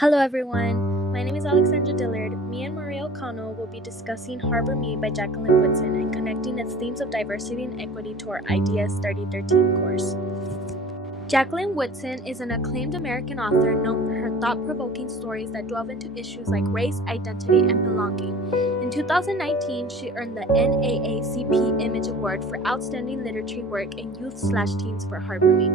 Hello everyone, my name is Alexandra Dillard. Me and Maria O'Connell will be discussing Harbor Me by Jacqueline Woodson and connecting its themes of diversity and equity to our IDS 3013 course. Jacqueline Woodson is an acclaimed American author known for her thought-provoking stories that delve into issues like race, identity, and belonging. In 2019, she earned the NAACP Image Award for Outstanding Literary Work in Youth/Teens for Harbor Me.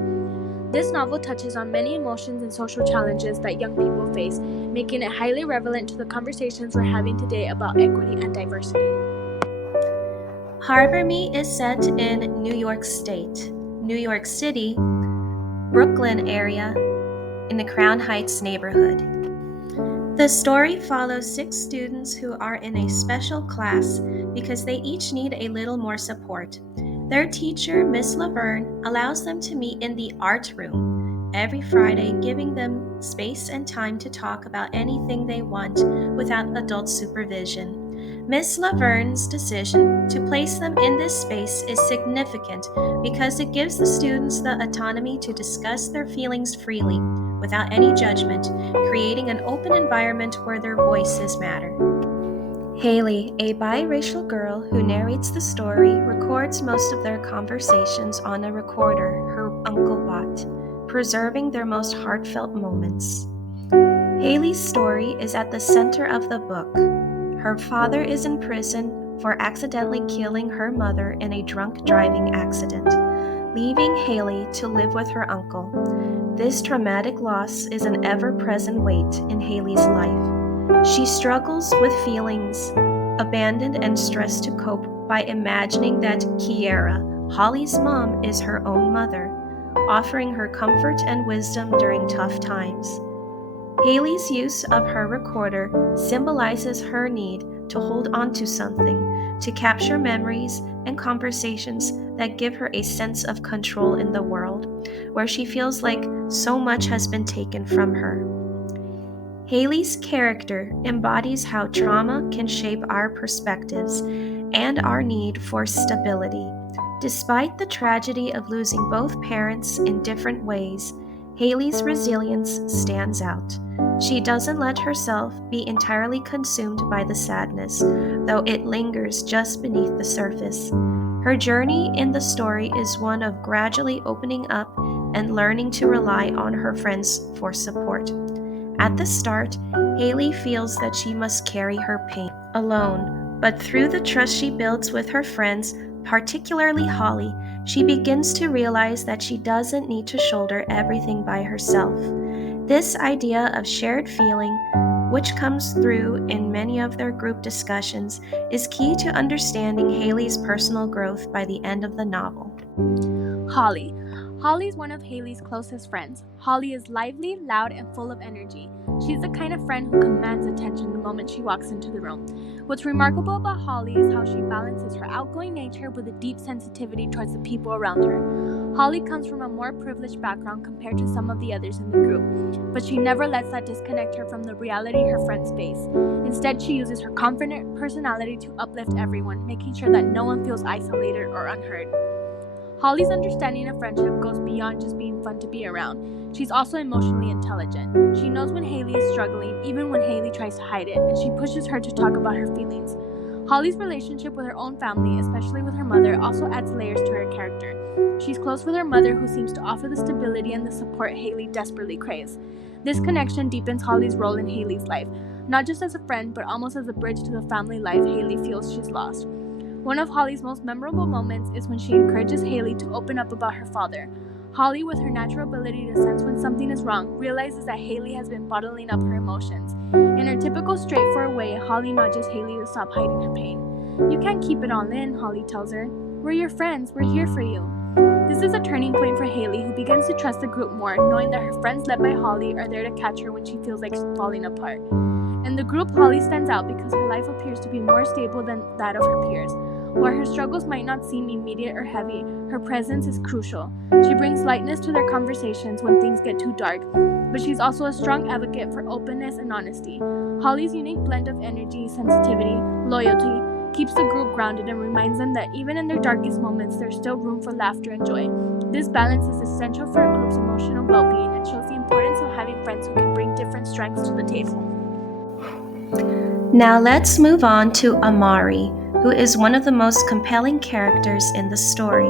This novel touches on many emotions and social challenges that young people face, making it highly relevant to the conversations we're having today about equity and diversity. Harbor Me is set in New York State, New York City, Brooklyn area, in the Crown Heights neighborhood. The story follows 6 students who are in a special class because they each need a little more support. Their teacher, Miss Laverne, allows them to meet in the art room every Friday, giving them space and time to talk about anything they want without adult supervision. Miss Laverne's decision to place them in this space is significant because it gives the students the autonomy to discuss their feelings freely, without any judgment, creating an open environment where their voices matter. Haley, a biracial girl who narrates the story, records most of their conversations on a recorder her uncle bought, preserving their most heartfelt moments. Haley's story is at the center of the book. Her father is in prison for accidentally killing her mother in a drunk driving accident, leaving Haley to live with her uncle. This traumatic loss is an ever-present weight in Haley's life. She struggles with feelings abandoned and stressed to cope by imagining that Kiera, Holly's mom, is her own mother, offering her comfort and wisdom during tough times. Haley's use of her recorder symbolizes her need to hold on to something, to capture memories and conversations that give her a sense of control in the world, where she feels like so much has been taken from her. Haley's character embodies how trauma can shape our perspectives and our need for stability. Despite the tragedy of losing both parents in different ways, Haley's resilience stands out. She doesn't let herself be entirely consumed by the sadness, though it lingers just beneath the surface. Her journey in the story is one of gradually opening up and learning to rely on her friends for support. At the start, Haley feels that she must carry her pain alone, but through the trust she builds with her friends, particularly Holly, she begins to realize that she doesn't need to shoulder everything by herself. This idea of shared feeling, which comes through in many of their group discussions, is key to understanding Haley's personal growth by the end of the novel. Holly. Holly is one of Haley's closest friends. Holly is lively, loud, and full of energy. She's the kind of friend who commands attention the moment she walks into the room. What's remarkable about Holly is how she balances her outgoing nature with a deep sensitivity towards the people around her. Holly comes from a more privileged background compared to some of the others in the group, but she never lets that disconnect her from the reality her friends face. Instead, she uses her confident personality to uplift everyone, making sure that no one feels isolated or unheard. Holly's understanding of friendship goes beyond just being fun to be around. She's also emotionally intelligent. She knows when Haley is struggling, even when Haley tries to hide it, and she pushes her to talk about her feelings. Holly's relationship with her own family, especially with her mother, also adds layers to her character. She's close with her mother, who seems to offer the stability and the support Haley desperately craves. This connection deepens Holly's role in Haley's life, not just as a friend, but almost as a bridge to the family life Haley feels she's lost. One of Holly's most memorable moments is when she encourages Haley to open up about her father. Holly, with her natural ability to sense when something is wrong, realizes that Haley has been bottling up her emotions. In her typical straightforward way, Holly nudges Haley to stop hiding her pain. "You can't keep it all in," Holly tells her. "We're your friends, we're here for you." This is a turning point for Haley, who begins to trust the group more, knowing that her friends led by Holly are there to catch her when she feels like she's falling apart. In the group, Holly stands out because her life appears to be more stable than that of her peers. While her struggles might not seem immediate or heavy, her presence is crucial. She brings lightness to their conversations when things get too dark, but she's also a strong advocate for openness and honesty. Holly's unique blend of energy, sensitivity, loyalty keeps the group grounded and reminds them that even in their darkest moments, there's still room for laughter and joy. This balance is essential for a group's emotional well-being and shows the importance of having friends who can bring different strengths to the table. Now let's move on to Amari, who is one of the most compelling characters in the story.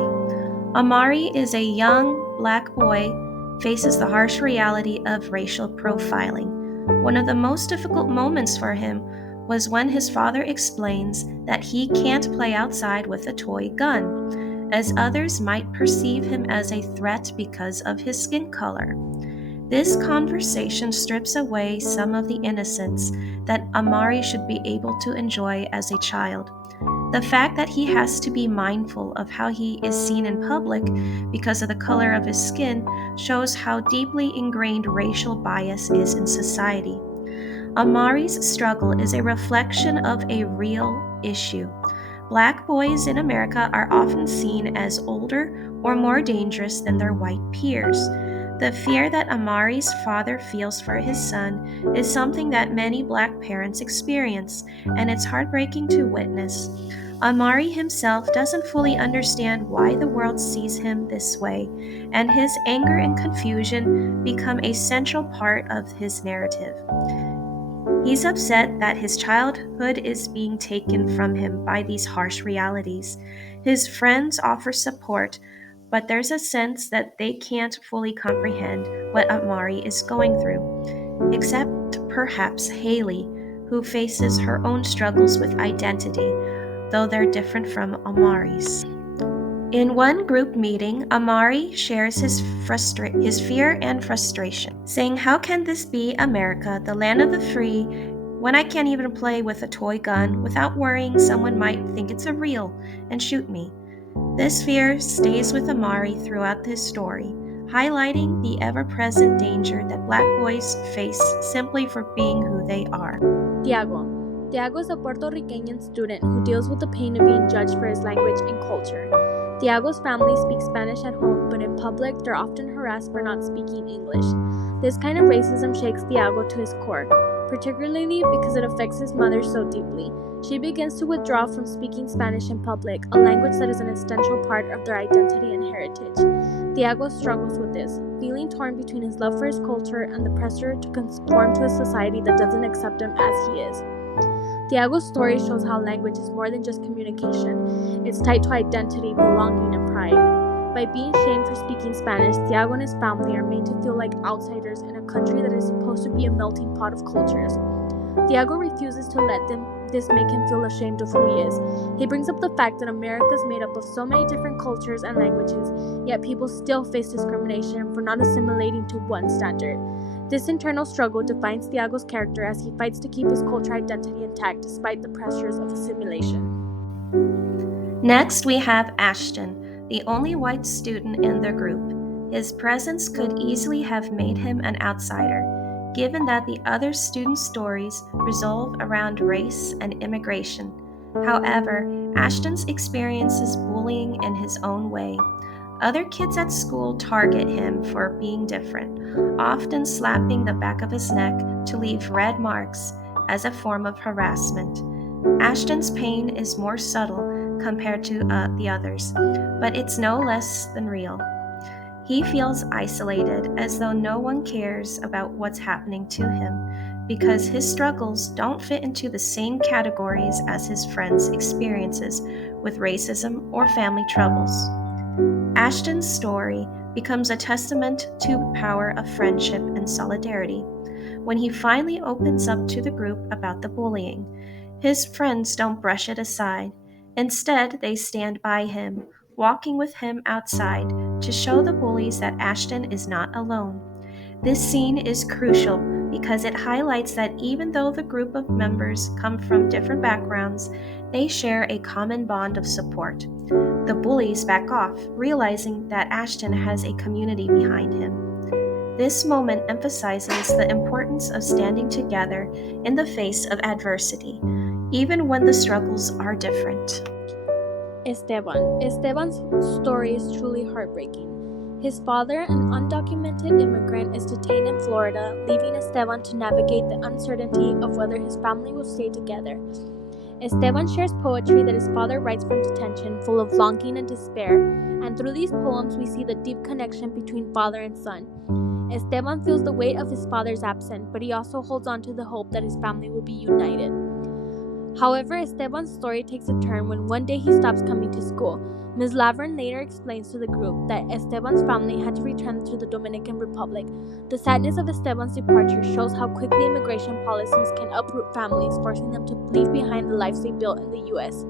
Amari is a young black boy faces the harsh reality of racial profiling. One of the most difficult moments for him was when his father explains that he can't play outside with a toy gun, as others might perceive him as a threat because of his skin color. This conversation strips away some of the innocence that Amari should be able to enjoy as a child. The fact that he has to be mindful of how he is seen in public because of the color of his skin shows how deeply ingrained racial bias is in society. Amari's struggle is a reflection of a real issue. Black boys in America are often seen as older or more dangerous than their white peers. The fear that Amari's father feels for his son is something that many black parents experience, and it's heartbreaking to witness. Amari himself doesn't fully understand why the world sees him this way, and his anger and confusion become a central part of his narrative. He's upset that his childhood is being taken from him by these harsh realities. His friends offer support, but there's a sense that they can't fully comprehend what Amari is going through, except perhaps Haley, who faces her own struggles with identity, though they're different from Amari's. In one group meeting, Amari shares his fear and frustration, saying, "How can this be America, the land of the free, when I can't even play with a toy gun without worrying someone might think it's a real and shoot me?" This fear stays with Amari throughout his story, highlighting the ever-present danger that black boys face simply for being who they are. Tiago. Tiago is a Puerto Rican student who deals with the pain of being judged for his language and culture. Tiago's family speaks Spanish at home, but in public, they're often harassed for not speaking English. This kind of racism shakes Tiago to his core, particularly because it affects his mother so deeply. She begins to withdraw from speaking Spanish in public, a language that is an essential part of their identity and heritage. Tiago struggles with this, feeling torn between his love for his culture and the pressure to conform to a society that doesn't accept him as he is. Tiago's story shows how language is more than just communication. It's tied to identity, belonging, and pride. By being shamed for speaking Spanish, Tiago and his family are made to feel like outsiders in a country that is supposed to be a melting pot of cultures. Tiago refuses to let this make him feel ashamed of who he is. He brings up the fact that America is made up of so many different cultures and languages, yet people still face discrimination for not assimilating to one standard. This internal struggle defines Tiago's character as he fights to keep his cultural identity intact despite the pressures of assimilation. Next, we have Ashton, the only white student in the group. His presence could easily have made him an outsider, given that the other students' stories revolve around race and immigration. However, Ashton experiences bullying in his own way. Other kids at school target him for being different, often slapping the back of his neck to leave red marks as a form of harassment. Ashton's pain is more subtle compared to the others, but it's no less than real. He feels isolated, as though no one cares about what's happening to him, because his struggles don't fit into the same categories as his friends' experiences with racism or family troubles. Ashton's story becomes a testament to the power of friendship and solidarity when he finally opens up to the group about the bullying. His friends don't brush it aside. Instead, they stand by him, walking with him outside to show the bullies that Ashton is not alone. This scene is crucial because it highlights that even though the group of members come from different backgrounds, they share a common bond of support. The bullies back off, realizing that Ashton has a community behind him. This moment emphasizes the importance of standing together in the face of adversity, even when the struggles are different. Esteban. Esteban's story is truly heartbreaking. His father, an undocumented immigrant, is detained in Florida, leaving Esteban to navigate the uncertainty of whether his family will stay together. Esteban shares poetry that his father writes from detention, full of longing and despair, and through these poems we see the deep connection between father and son. Esteban feels the weight of his father's absence, but he also holds on to the hope that his family will be united. However, Esteban's story takes a turn when one day he stops coming to school. Ms. Laverne later explains to the group that Esteban's family had to return to the Dominican Republic. The sadness of Esteban's departure shows how quickly immigration policies can uproot families, forcing them to leave behind the lives they built in the U.S.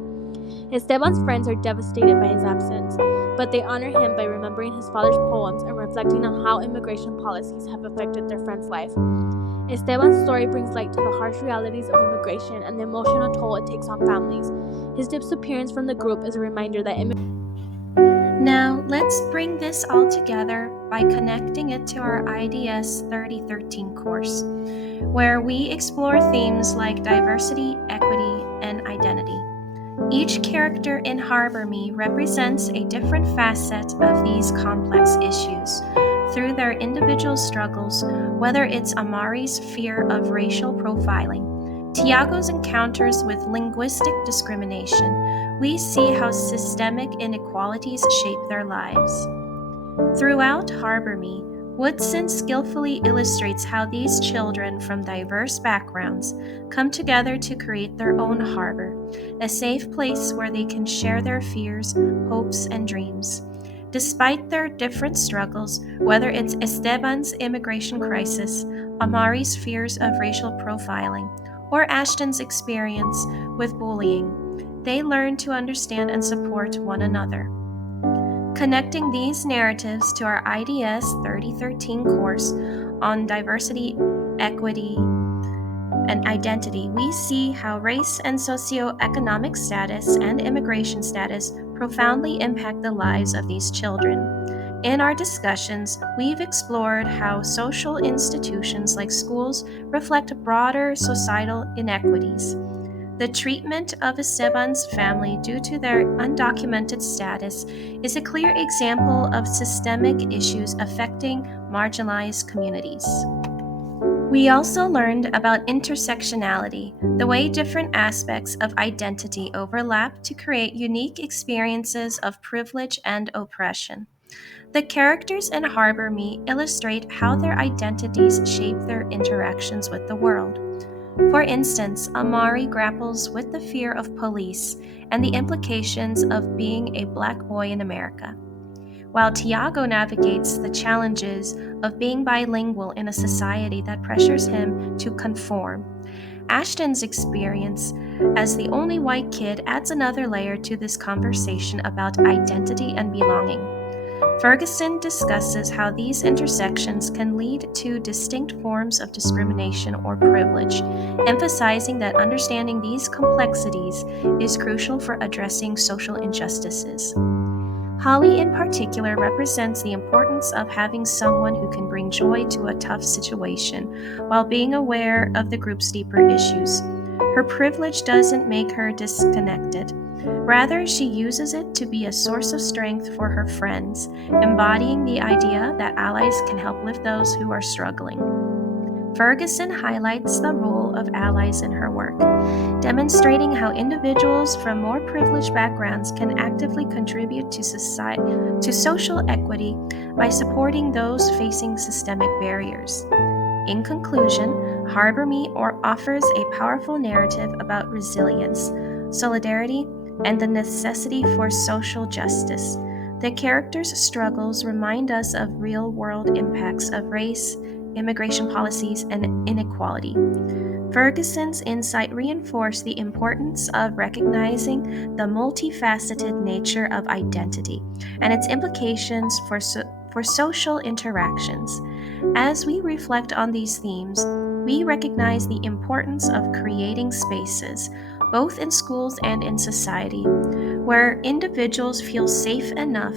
Esteban's friends are devastated by his absence, but they honor him by remembering his father's poems and reflecting on how immigration policies have affected their friend's life. Esteban's story brings light to the harsh realities of immigration and the emotional toll it takes on families. His disappearance from the group is a reminder that Now, let's bring this all together by connecting it to our IDS 3013 course, where we explore themes like diversity, equity, and identity. Each character in Harbor Me represents a different facet of these complex issues through their individual struggles, whether it's Amari's fear of racial profiling, Tiago's encounters with linguistic discrimination. We see how systemic inequalities shape their lives. Throughout Harbor Me, Woodson skillfully illustrates how these children from diverse backgrounds come together to create their own harbor, a safe place where they can share their fears, hopes, and dreams. Despite their different struggles, whether it's Esteban's immigration crisis, Amari's fears of racial profiling, or Ashton's experience with bullying, they learn to understand and support one another. Connecting these narratives to our IDS 3013 course on diversity, equity, and identity, we see how race and socioeconomic status and immigration status profoundly impact the lives of these children. In our discussions, we've explored how social institutions like schools reflect broader societal inequities. The treatment of Esteban's family due to their undocumented status is a clear example of systemic issues affecting marginalized communities. We also learned about intersectionality, the way different aspects of identity overlap to create unique experiences of privilege and oppression. The characters in Harbor Me illustrate how their identities shape their interactions with the world. For instance, Amari grapples with the fear of police and the implications of being a Black boy in America, while Tiago navigates the challenges of being bilingual in a society that pressures him to conform. Ashton's experience as the only white kid adds another layer to this conversation about identity and belonging. Ferguson discusses how these intersections can lead to distinct forms of discrimination or privilege, emphasizing that understanding these complexities is crucial for addressing social injustices. Holly, in particular, represents the importance of having someone who can bring joy to a tough situation while being aware of the group's deeper issues. Her privilege doesn't make her disconnected. Rather, she uses it to be a source of strength for her friends, embodying the idea that allies can help lift those who are struggling. Ferguson highlights the role of allies in her work, demonstrating how individuals from more privileged backgrounds can actively contribute to social equity by supporting those facing systemic barriers. In conclusion, Harbor Me offers a powerful narrative about resilience, solidarity, and the necessity for social justice. The characters' struggles remind us of real-world impacts of race, immigration policies, and inequality. Ferguson's insight reinforced the importance of recognizing the multifaceted nature of identity and its implications for social interactions. As we reflect on these themes, we recognize the importance of creating spaces, both in schools and in society, where individuals feel safe enough